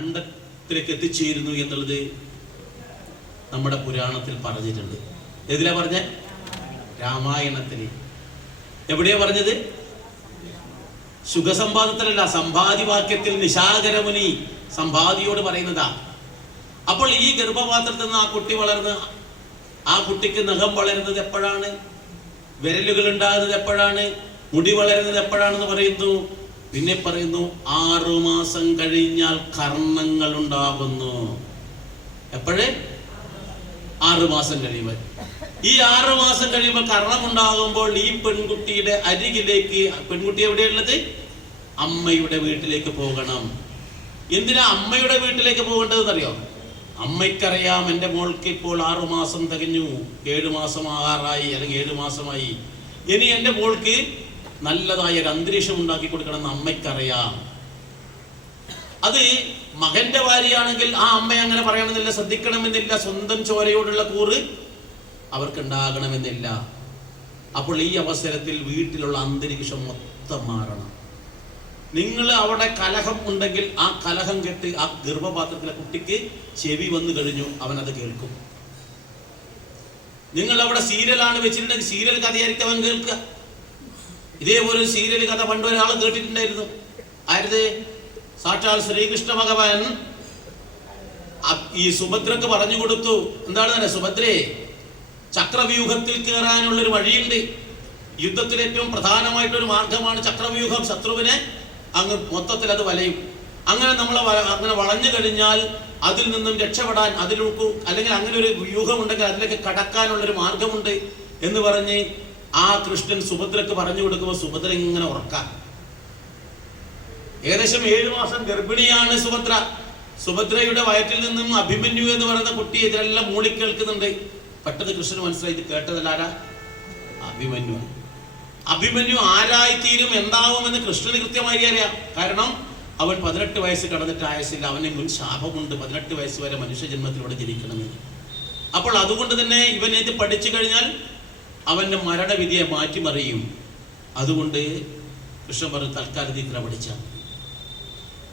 അണ്ടത്തിലേക്ക് എത്തിച്ചേരുന്നു എന്നുള്ളത് നമ്മുടെ പുരാണത്തിൽ പറഞ്ഞിട്ടുണ്ട്. ഏതിലാ പറഞ്ഞ? രാമായണത്തിൽ. എവിടെയാ പറഞ്ഞത്? സുഖസമ്പാദത്തിലല്ല, സമ്പാദിവാക്യത്തിൽ നിശാകരമുനി സമ്പാദിയോട് പറയുന്നതാ. അപ്പോൾ ഈ ഗർഭപാത്രത്തിൽ നിന്ന് ആ കുട്ടി വളർന്ന് ആ കുട്ടിക്ക് നഖം വളരുന്നത് എപ്പോഴാണ്? വിരലുകൾ ഉണ്ടാകുന്നത് എപ്പോഴാണ്? മുടി വളരുന്നത് എപ്പോഴാണെന്ന് പറയുന്നു. പിന്നെ പറയുന്നു 6 മാസം കഴിഞ്ഞാൽ കർണങ്ങൾ ഉണ്ടാകുന്നു. എപ്പോഴേ? 6 മാസം കഴിയുമ്പോൾ. ഈ 6 മാസം കഴിയുമ്പോൾ കർണം ഉണ്ടാകുമ്പോൾ ഈ പെൺകുട്ടിയുടെ അരികിലേക്ക്, പെൺകുട്ടി എവിടെയുള്ളത്? അമ്മയുടെ വീട്ടിലേക്ക് പോകണം. എന്തിനാ അമ്മയുടെ വീട്ടിലേക്ക് പോകേണ്ടതെന്ന് അറിയോ? അമ്മയ്ക്കറിയാം എൻ്റെ മോൾക്ക് ഇപ്പോൾ 6 മാസം തികഞ്ഞു, 7 മാസം ആകാറായി, അല്ലെങ്കിൽ 7 മാസമായി. ഇനി എൻ്റെ മോൾക്ക് നല്ലതായ ഒരു അന്തരീക്ഷം ഉണ്ടാക്കി കൊടുക്കണം എന്ന് അമ്മയ്ക്കറിയാം. അത് മകന്റെ ഭാര്യയാണെങ്കിൽ ആ അമ്മ അങ്ങനെ പറയണമെന്നില്ല, ശ്രദ്ധിക്കണമെന്നില്ല. സ്വന്തം ചോരയോടുള്ള കൂറ് അവർക്ക് ഉണ്ടാകണമെന്നില്ല. അപ്പോൾ ഈ അവസരത്തിൽ വീട്ടിലുള്ള അന്തരീക്ഷം മൊത്തം മാറണം. നിങ്ങൾ അവിടെ കലഹം ഉണ്ടെങ്കിൽ ആ കലഹം കേട്ട് ആ ഗർഭപാത്രത്തിലെ കുട്ടിക്ക് ചെവി വന്നു കഴിഞ്ഞു, അവനത് കേൾക്കും. നിങ്ങൾ അവിടെ സീരിയലാണ് വെച്ചിട്ടുണ്ടെങ്കിൽ സീരിയൽ കഥയായിരിക്കും അവൻ കേൾക്കുക. ഇതേപോലെ സീരിയൽ കഥ പണ്ട് ഒരാൾ കേട്ടിട്ടുണ്ടായിരുന്നു. ആയത്? സാക്ഷാൽ ശ്രീകൃഷ്ണ ഭഗവാൻ ഈ സുഭദ്രക്ക് പറഞ്ഞു കൊടുത്തു. എന്താണ് തന്നെ? സുഭദ്രേ, ചക്രവ്യൂഹത്തിൽ കയറാനുള്ളൊരു വഴിയുണ്ട്. യുദ്ധത്തിൽ ഏറ്റവും പ്രധാനമായിട്ടൊരു മാർഗമാണ് ചക്രവ്യൂഹം. ശത്രുവിനെ അങ്ങ് മൊത്തത്തിൽ അത് വലയും. അങ്ങനെ നമ്മൾ അങ്ങനെ വളഞ്ഞു കഴിഞ്ഞാൽ അതിൽ നിന്നും രക്ഷപ്പെടാൻ, അതിലേക്ക് അല്ലെങ്കിൽ അങ്ങനെ ഒരു വ്യൂഹമുണ്ടെങ്കിൽ അതിലേക്ക് കടക്കാനുള്ളൊരു മാർഗമുണ്ട് എന്ന് പറഞ്ഞ് ആ കൃഷ്ണൻ സുഭദ്രക്ക് പറഞ്ഞു കൊടുക്കുമ്പോൾ സുഭദ്ര ഇങ്ങനെ ഉറക്കാം. ഏകദേശം 7 മാസം ഗർഭിണിയാണ് സുഭദ്ര. സുഭദ്രയുടെ വയറ്റിൽ നിന്നും അഭിമന്യു എന്ന് പറയുന്ന കുട്ടി ഇതിലെല്ലാം മൂളി കേൾക്കുന്നുണ്ട്. പെട്ടെന്ന് കൃഷ്ണന് മനസ്സിലായി ഇത് കേട്ടതല്ലാരാ? അഭിമന്യു. അഭിമന്യു ആരായിത്തീരും, എന്താവുമെന്ന് കൃഷ്ണന് കൃത്യമായി അറിയാം. കാരണം അവൻ 18 വയസ്സ് കടന്നിട്ട് ആയസില്ല. അവന് മുൻ ശാപമുണ്ട് 18 വയസ്സ് വരെ മനുഷ്യജന്മത്തിലൂടെ ജനിക്കണമെന്ന്. അപ്പോൾ അതുകൊണ്ട് തന്നെ ഇവൻ ഇത് പഠിച്ചു കഴിഞ്ഞാൽ അവന്റെ മരണവിധിയെ മാറ്റിമറിയും. അതുകൊണ്ട് കൃഷ്ണൻ പറഞ്ഞു തൽക്കാലം ഇത്ര പഠിച്ചാൽ.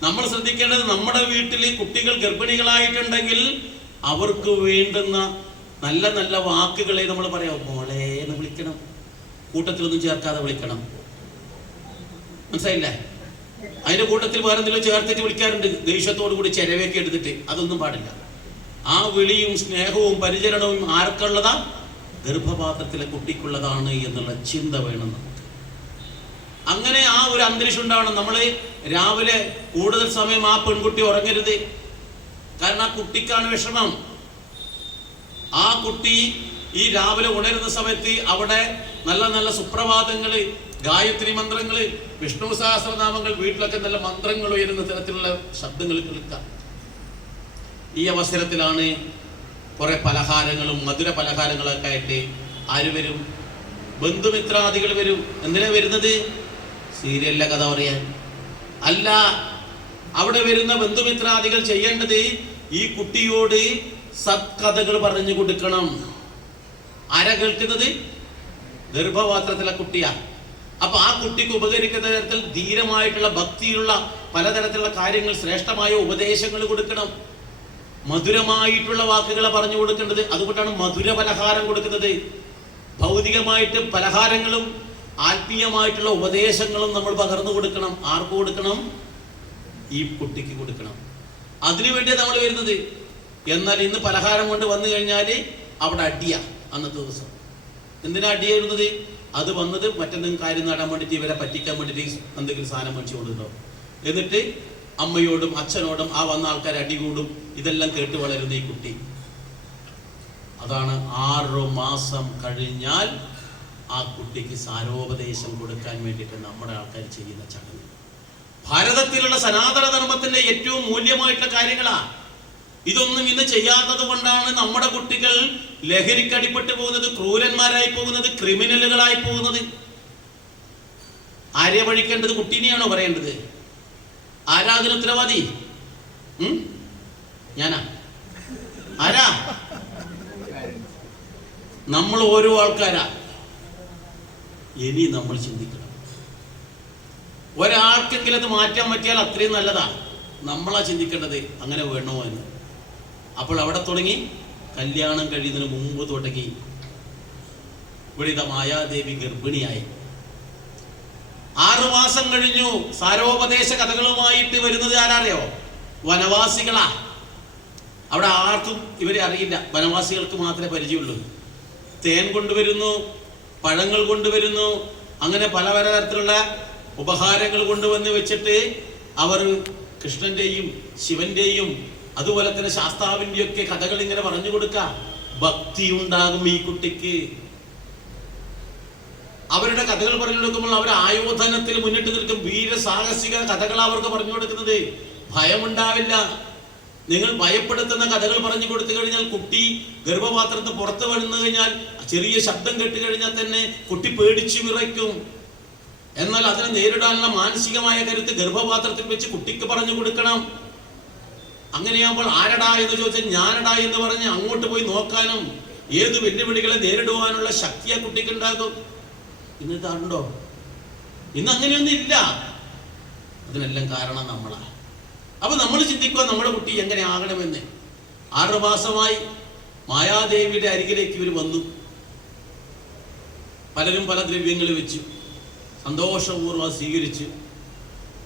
നമ്മൾ ശ്രദ്ധിക്കേണ്ടത്, നമ്മുടെ വീട്ടിൽ കുട്ടികൾ ഗർഭിണികളായിട്ടുണ്ടെങ്കിൽ അവർക്ക് വേണ്ടുന്ന നല്ല നല്ല വാക്കുകളെ നമ്മൾ പറയാം. മോളെ എന്ന് വിളിക്കണം, കൂട്ടത്തിലൊന്നും ചേർക്കാതെ വിളിക്കണം. മനസ്സിലായില്ലേ? അതിന്റെ കൂട്ടത്തിൽ വേറെ എന്തെങ്കിലും ചേർത്തിട്ട് വിളിക്കാറുണ്ട്, ദേഷ്യത്തോടു കൂടി ചെലവൊക്കെ എടുത്തിട്ട്. അതൊന്നും പാടില്ല. ആ വിളിയും സ്നേഹവും പരിചരണവും ആർക്കുള്ളതാ? ഗർഭപാത്രത്തിലെ കുട്ടിക്കുള്ളതാണ് എന്നുള്ള ചിന്ത വേണം നമുക്ക്. അങ്ങനെ ആ ഒരു അന്തരീക്ഷം ഉണ്ടാവണം. നമ്മൾ രാവിലെ കൂടുതൽ സമയം ആ പെൺകുട്ടി ഉറങ്ങരുത്. കാരണം ആ കുട്ടിക്കാണ് വിഷമം. ആ കുട്ടി ഈ രാവിലെ ഉണരുന്ന സമയത്ത് അവിടെ നല്ല നല്ല സുപ്രഭാതങ്ങള്, ഗായത്രി മന്ത്രങ്ങള്, വിഷ്ണു സഹസ്രനാമങ്ങൾ, വീട്ടിലൊക്കെ നല്ല മന്ത്രങ്ങൾ ഉയരുന്ന തരത്തിലുള്ള ശബ്ദങ്ങൾ കേൾക്കാം. ഈ അവസരത്തിലാണ് കുറെ പലഹാരങ്ങളും മധുര പലഹാരങ്ങളൊക്കെ ആയിട്ട് ആര് വരും? ബന്ധുമിത്രാദികൾ വരും. എന്തിനാ വരുന്നത്? സീരിയലിലെ കഥ പറയാൻ അല്ല. അവിടെ വരുന്ന ബന്ധുമിത്രാദികൾ ചെയ്യേണ്ടത് ഈ കുട്ടിയോട് സത്കഥകൾ പറഞ്ഞു കൊടുക്കണം. ആരാ കേൾക്കുന്നത്? ഗർഭപാത്രത്തിലെ കുട്ടിയാ. അപ്പൊ ആ കുട്ടിക്ക് ഉപകരിക്കുന്ന തരത്തിൽ ധീരമായിട്ടുള്ള ഭക്തിയുള്ള പലതരത്തിലുള്ള കാര്യങ്ങൾ, ശ്രേഷ്ഠമായ ഉപദേശങ്ങൾ കൊടുക്കണം. മധുരമായിട്ടുള്ള വാക്കുകളെ പറഞ്ഞു കൊടുക്കേണ്ടത്. അതുകൊണ്ടാണ് മധുര പലഹാരം കൊടുക്കുന്നത്. ഭൗതികമായിട്ട് പലഹാരങ്ങളും ആത്മീയമായിട്ടുള്ള ഉപദേശങ്ങളും നമ്മൾ പകർന്നു കൊടുക്കണം. ആർക്ക് കൊടുക്കണം? ഈ കുട്ടിക്ക് കൊടുക്കണം. അതിനുവേണ്ടിയാണ് നമ്മൾ വരുന്നത്. എന്നാൽ ഇന്ന് പലഹാരം കൊണ്ട് വന്നു കഴിഞ്ഞാൽ അവിടെ അടിയാ. അന്നത്തെ ദിവസം എന്തിനാ അടി വരുന്നത്? അത് വന്നത് മറ്റെന്തെങ്കിലും കാര്യം നേടാൻ വേണ്ടിയിട്ട്, ഇവരെ പറ്റിക്കാൻ വേണ്ടിയിട്ട് എന്തെങ്കിലും സാധനം മേടിച്ചു കൊടുക്കുന്നുണ്ടോ? എന്നിട്ട് അമ്മയോടും അച്ഛനോടും ആ വന്ന ആൾക്കാർ അടികൂടും. ഇതെല്ലാം കേട്ട് വളരുന്ന ഈ കുട്ടി. അതാണ് 6 മാസം കഴിഞ്ഞാൽ ആ കുട്ടിക്ക് സാരോപദേശം കൊടുക്കാൻ വേണ്ടിയിട്ട് നമ്മുടെ ആൾക്കാർ ചെയ്യുന്ന ചടങ്ങ്. ഭാരതത്തിലുള്ള സനാതന ധർമ്മത്തിന്റെ ഏറ്റവും മൂല്യമായിട്ടുള്ള കാര്യങ്ങളാ. ഇതൊന്നും ഇന്ന് ചെയ്യാത്തത് കൊണ്ടാണ് നമ്മുടെ കുട്ടികൾ ലഹരിക്കടിപ്പെട്ട് പോകുന്നത്, ക്രൂരന്മാരായി പോകുന്നത്, ക്രിമിനലുകളായി പോകുന്നത്. ആരെ വഴിക്കേണ്ടത്? കുട്ടീനെയാണോ പറയേണ്ടത്? ആരാ അതിന് ഉത്തരവാദി? ഞാനാ? ആരാ? നമ്മൾ ഓരോ ആൾക്കാരാ. ഇനി നമ്മൾ ചിന്തിക്കണം. ഒരാൾക്കെങ്കിലും അത് മാറ്റാൻ പറ്റിയാൽ അത്രയും നല്ലതാ. നമ്മളാ ചിന്തിക്കേണ്ടത് അങ്ങനെ വേണോ എന്ന്. അപ്പോൾ അവിടെ തുടങ്ങി കല്യാണം കഴിയുന്നതിന് മുമ്പ് തുടങ്ങി ഇവിടെ മായാദേവി ഗർഭിണിയായി. 6 മാസം കഴിഞ്ഞു. സാരോപദേശ കഥകളുമായിട്ട് വരുന്നത് ആരറിയോ? വനവാസികളാ. അവിടെ ആർക്കും ഇവരെ അറിയില്ല, വനവാസികൾക്ക് മാത്രമേ പരിചയമുള്ളൂ. തേൻ കൊണ്ടുവരുന്നു, പഴങ്ങൾ കൊണ്ടുവരുന്നു, അങ്ങനെ പല തരത്തിലുള്ള ഉപഹാരങ്ങൾ കൊണ്ടുവന്ന് വെച്ചിട്ട് അവർ കൃഷ്ണന്റെയും ശിവന്റെയും അതുപോലെ തന്നെ ശാസ്താവിൻ്റെയും ഒക്കെ കഥകൾ ഇങ്ങനെ പറഞ്ഞു കൊടുക്കാം. ഭക്തി ഉണ്ടാകും ഈ കുട്ടിക്ക്. അവരുടെ കഥകൾ പറഞ്ഞു കൊടുക്കുമ്പോൾ അവർ ആയോധനത്തിൽ മുന്നിട്ട് നിൽക്കും. വീരസാഹസിക കഥകൾ അവർക്ക് പറഞ്ഞു കൊടുക്കുന്നത്. ഭയമുണ്ടാവില്ല. നിങ്ങൾ ഭയപ്പെടുത്തുന്ന കഥകൾ പറഞ്ഞു കൊടുത്തു കഴിഞ്ഞാൽ കുട്ടി ഗർഭപാത്രത്തിൽ പുറത്ത് വന്നു കഴിഞ്ഞാൽ ചെറിയ ശബ്ദം കേട്ട് കഴിഞ്ഞാൽ തന്നെ കുട്ടി പേടിച്ചു വിറയ്ക്കും. എന്നാൽ അതിനെ നേരിടാനുള്ള മാനസികമായ കരുത്ത് ഗർഭപാത്രത്തിൽ വെച്ച് കുട്ടിക്ക് പറഞ്ഞു കൊടുക്കണം. അങ്ങനെയാകുമ്പോൾ ആരടാ എന്ന് ചോദിച്ചാൽ ഞാനടാ എന്ന് പറഞ്ഞ് അങ്ങോട്ട് പോയി നോക്കാനും ഏത് വെല്ലുവിളികളെ നേരിടുവാനുള്ള ശക്തി ആ കുട്ടിക്ക് ഉണ്ടാകും. ഇന്ന് ഇതാണ്ടോ? ഇന്ന് അങ്ങനെയൊന്നും ഇല്ല. അതിനെല്ലാം കാരണം നമ്മളാ. അപ്പൊ നമ്മൾ ചിന്തിക്കുക നമ്മുടെ കുട്ടി എങ്ങനെ ആകണമെന്ന്. 6 മാസമായി മായാദേവിയുടെ അരികിലേക്ക് ഇവർ വന്നു. പലരും പല ദ്രവ്യങ്ങൾ വെച്ചു, സന്തോഷപൂർവ്വം സ്വീകരിച്ചു.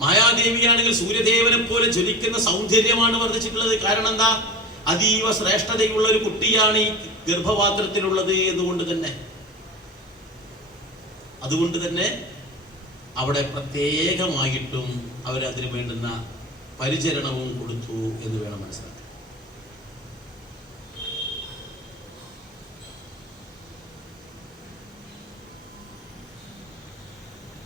മായാദേവിയാണെങ്കിൽ സൂര്യദേവനെ പോലെ ജ്വലിക്കുന്ന സൗന്ദര്യമാണ് വർദ്ധിച്ചിട്ടുള്ളത്. കാരണം എന്താ? അതീവ ശ്രേഷ്ഠതയുള്ള ഒരു കുട്ടിയാണ് ഈ ഗർഭപാത്രത്തിലുള്ളത് അതുകൊണ്ട് തന്നെ അവിടെ പ്രത്യേകമായിട്ടും അവരതിന് വേണ്ടുന്ന പരിചരണവും കൊടുത്തു എന്ന് വേണം മനസ്സിലാക്കാൻ.